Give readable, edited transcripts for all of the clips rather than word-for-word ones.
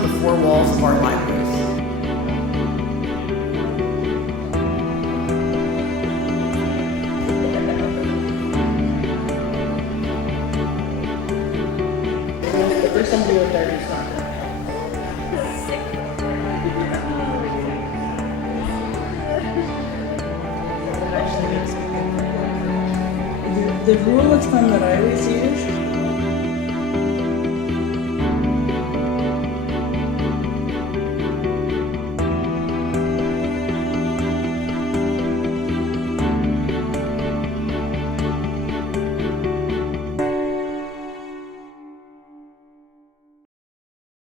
beyond the four walls of our libraries. There's somebody out there who's not. The rule of thumb that I always use.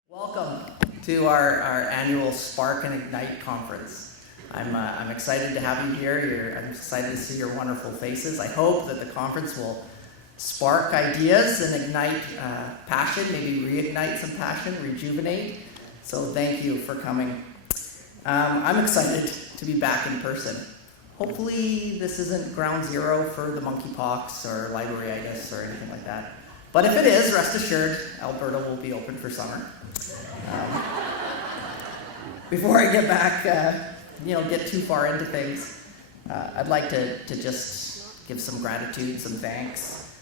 Welcome to our annual Spark and Ignite conference. I'm excited to have you here. I'm excited to see your wonderful faces. I hope that the conference will spark ideas and ignite passion, maybe reignite some passion, rejuvenate. So thank you for coming. I'm excited to be back in person. Hopefully this isn't ground zero for the monkeypox or library-itis or anything like that. But if it is, rest assured, Alberta will be open for summer. Before I get back, get too far into things, I'd like to just give some gratitude, some thanks.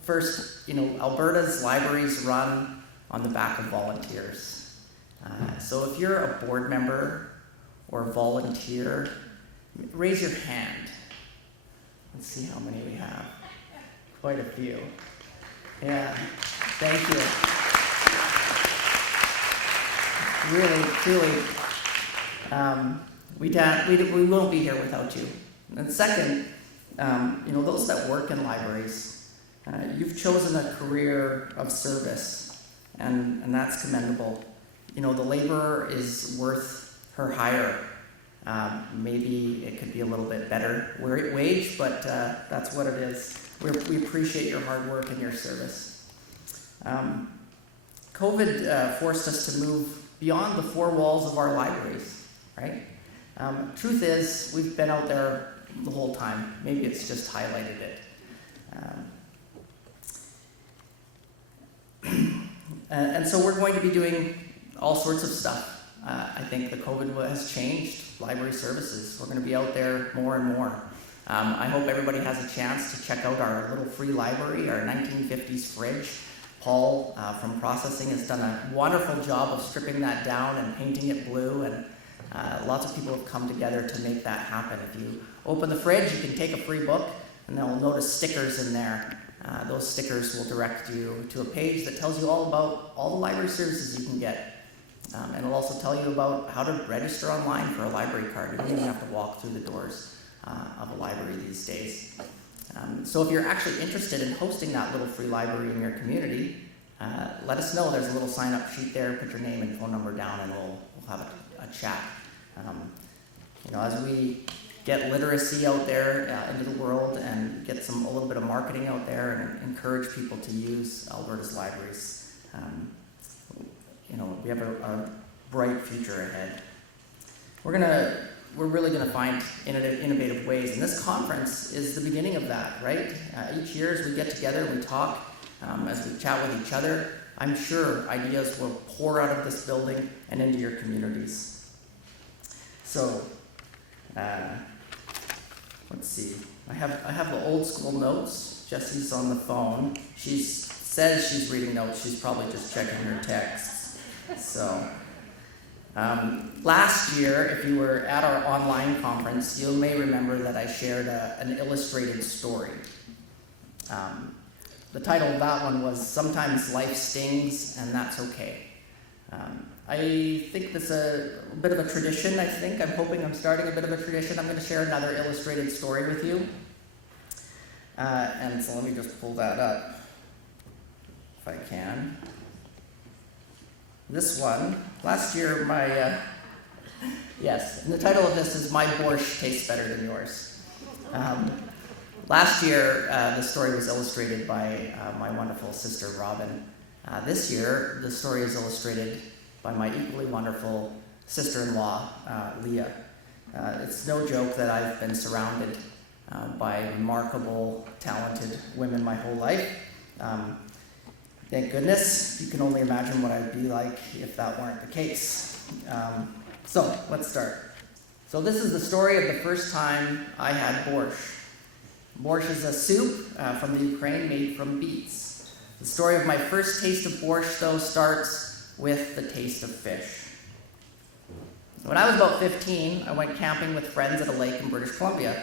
First, Alberta's libraries run on the back of volunteers. So if you're a board member or volunteer, raise your hand. Let's see how many we have. Quite a few. Yeah, thank you. Really, truly, we won't be here without you. And second, those that work in libraries, you've chosen a career of service, and that's commendable. The laborer is worth her hire. Maybe it could be a little bit better wage, but that's what it is. We appreciate your hard work and your service. COVID forced us to move beyond the four walls of our libraries, right? Truth is, we've been out there the whole time. Maybe it's just highlighted it. And so we're going to be doing all sorts of stuff. I think the COVID has changed library services. We're going to be out there more and more. I hope everybody has a chance to check out our little free library, our 1950s fridge. Paul from Processing has done a wonderful job of stripping that down and painting it blue, and lots of people have come together to make that happen. If you open the fridge, you can take a free book, and they'll notice stickers in there. Those stickers will direct you to a page that tells you all about all the library services you can get. And it'll also tell you about how to register online for a library card. You don't even have to walk through the doors of a library these days. So if you're actually interested in hosting that little free library in your community, let us know. There's a little sign-up sheet there. Put your name and phone number down, and we'll have a chat. As we get literacy out there into the world and get a little bit of marketing out there and encourage people to use Alberta's libraries, we have a bright future ahead. We're really going to find innovative ways, and this conference is the beginning of that, right? Each year as we get together, we talk, as we chat with each other, I'm sure ideas will pour out of this building and into your communities. So, let's see. I have the old school notes. Jessie's on the phone. She says she's reading notes. She's probably just checking her texts. So. Last year, if you were at our online conference, you may remember that I shared an illustrated story. The title of that one was "Sometimes Life Stings, and That's Okay." I think that's a bit of a tradition, I'm hoping I'm starting a bit of a tradition. I'm going to share another illustrated story with you. And so let me just pull that up, if I can. This one, last year yes, and the title of this is "My Borscht Tastes Better Than Yours." Last year, the story was illustrated by my wonderful sister, Robin. This year, the story is illustrated by my equally wonderful sister-in-law, Leah. It's no joke that I've been surrounded by remarkable, talented women my whole life. Thank goodness. You can only imagine what I'd be like if that weren't the case. So let's start. So this is the story of the first time I had borscht. Borscht is a soup from the Ukraine made from beets. The story of my first taste of borscht, though, starts with the taste of fish. When I was about 15, I went camping with friends at a lake in British Columbia.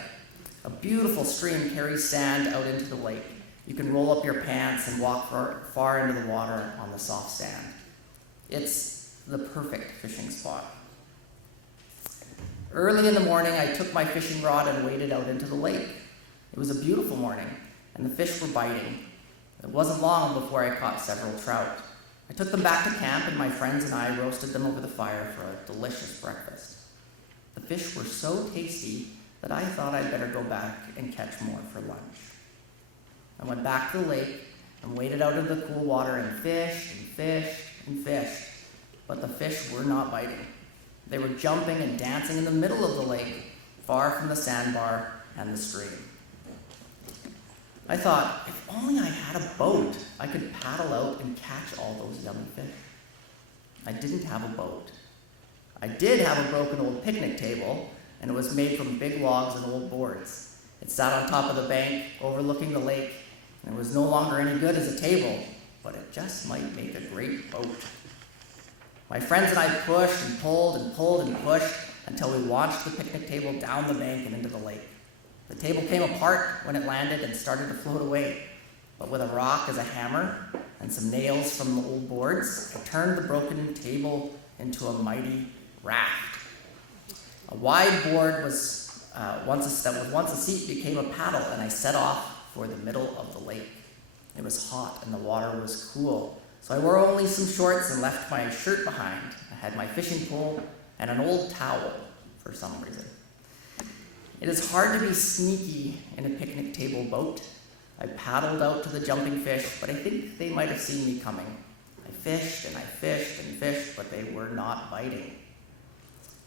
A beautiful stream carries sand out into the lake. You can roll up your pants and walk far into the water on the soft sand. It's the perfect fishing spot. Early in the morning, I took my fishing rod and waded out into the lake. It was a beautiful morning, and the fish were biting. It wasn't long before I caught several trout. I took them back to camp, and my friends and I roasted them over the fire for a delicious breakfast. The fish were so tasty that I thought I'd better go back and catch more for lunch. I went back to the lake and waded out into the cool water and fished and fished and fished, but the fish were not biting. They were jumping and dancing in the middle of the lake, far from the sandbar and the stream. I thought, if only I had a boat, I could paddle out and catch all those yummy fish. I didn't have a boat. I did have a broken old picnic table, and it was made from big logs and old boards. It sat on top of the bank, overlooking the lake, and it was no longer any good as a table, but it just might make a great boat. My friends and I pushed and pulled and pulled and pushed until we launched the picnic table down the bank and into the lake. The table came apart when it landed and started to float away, but with a rock as a hammer and some nails from the old boards, I turned the broken table into a mighty raft. A wide board was once a seat became a paddle, and I set off for the middle of the lake. It was hot and the water was cool, so I wore only some shorts and left my shirt behind. I had my fishing pole and an old towel for some reason. It is hard to be sneaky in a picnic table boat. I paddled out to the jumping fish, but I think they might have seen me coming. I fished and I fished and fished, but they were not biting.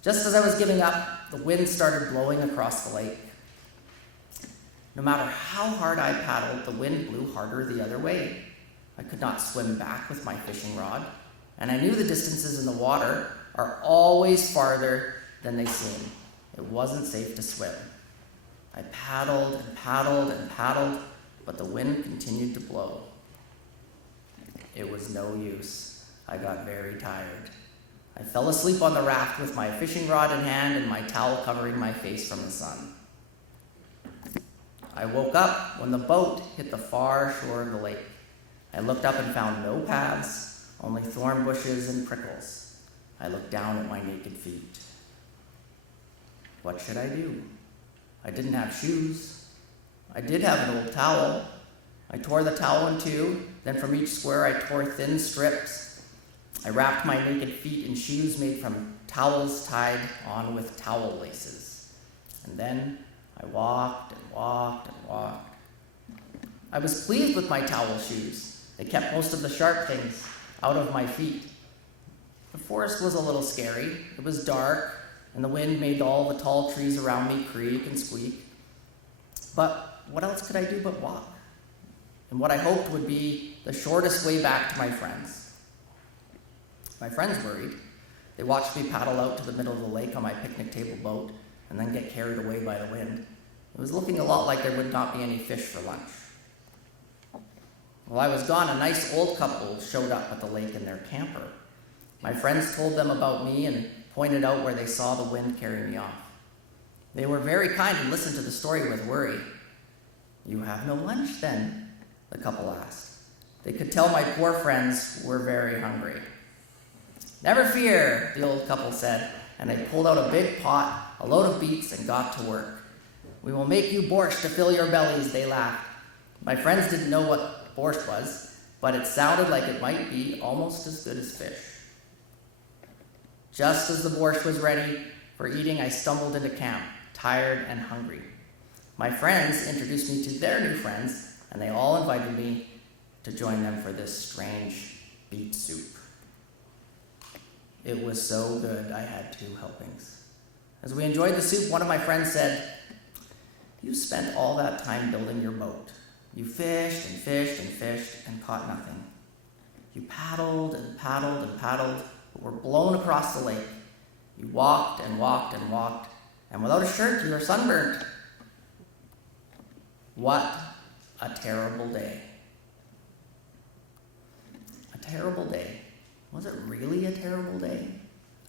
Just as I was giving up, the wind started blowing across the lake. No matter how hard I paddled, the wind blew harder the other way. I could not swim back with my fishing rod, and I knew the distances in the water are always farther than they seem. It wasn't safe to swim. I paddled and paddled and paddled, but the wind continued to blow. It was no use. I got very tired. I fell asleep on the raft with my fishing rod in hand and my towel covering my face from the sun. I woke up when the boat hit the far shore of the lake. I looked up and found no paths, only thorn bushes and prickles. I looked down at my naked feet. What should I do? I didn't have shoes. I did have an old towel. I tore the towel in two, then from each square I tore thin strips. I wrapped my naked feet in shoes made from towels tied on with towel laces. And then I walked and walked and walked. I was pleased with my towel shoes. They kept most of the sharp things out of my feet. The forest was a little scary. It was dark, and the wind made all the tall trees around me creak and squeak. But what else could I do but walk? And what I hoped would be the shortest way back to my friends. My friends worried. They watched me paddle out to the middle of the lake on my picnic table boat and then get carried away by the wind. It was looking a lot like there would not be any fish for lunch. While I was gone, a nice old couple showed up at the lake in their camper. My friends told them about me and pointed out where they saw the wind carry me off. They were very kind and listened to the story with worry. "You have no lunch then?" the couple asked. They could tell my poor friends were very hungry. "Never fear," the old couple said, and they pulled out a big pot, a load of beets, and got to work. "We will make you borscht to fill your bellies," they laughed. My friends didn't know what borscht was, but it sounded like it might be almost as good as fish. Just as the borscht was ready for eating, I stumbled into camp, tired and hungry. My friends introduced me to their new friends, and they all invited me to join them for this strange beet soup. It was so good, I had 2 helpings. As we enjoyed the soup, one of my friends said, "You spent all that time building your boat. You fished and fished and fished and caught nothing. You paddled and paddled and paddled, but were blown across the lake. You walked and walked and walked, and without a shirt, you were sunburnt. What a terrible day. A terrible day. Was it really a terrible day?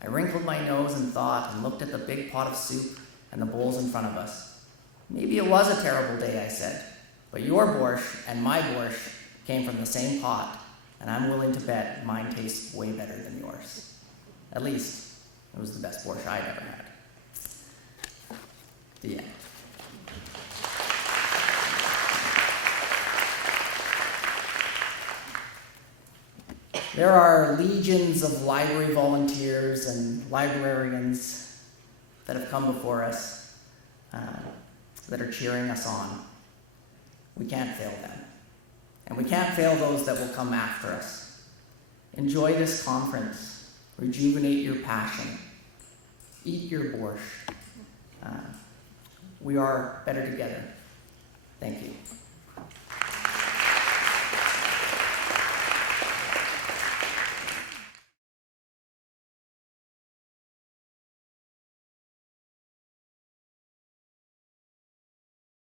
I wrinkled my nose and thought and looked at the big pot of soup and the bowls in front of us. Maybe it was a terrible day, I said, but your borscht and my borscht came from the same pot, and I'm willing to bet mine tastes way better than yours. At least, it was the best borscht I'd ever had. The end. There are legions of library volunteers and librarians that have come before us that are cheering us on. We can't fail them. And we can't fail those that will come after us. Enjoy this conference. Rejuvenate your passion. Eat your borscht. We are better together. Thank you.